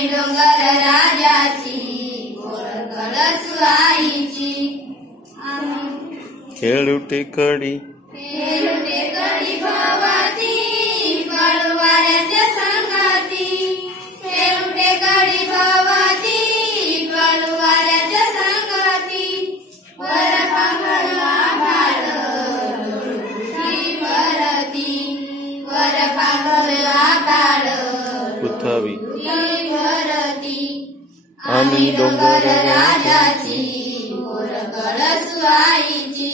आम्ही डोंगर राजाची गोड कळसू आईची खेळुटे कडी भवाती पळवाऱ्याच्या संगती खेळुटे कडी भवाती पळवाऱ्याच्या संगती वर पांघरला भाड लोळुठी भरती वर पांघरला भाड उठावी भरती आम्ही डोंगर राजाची गोड कळसू आईची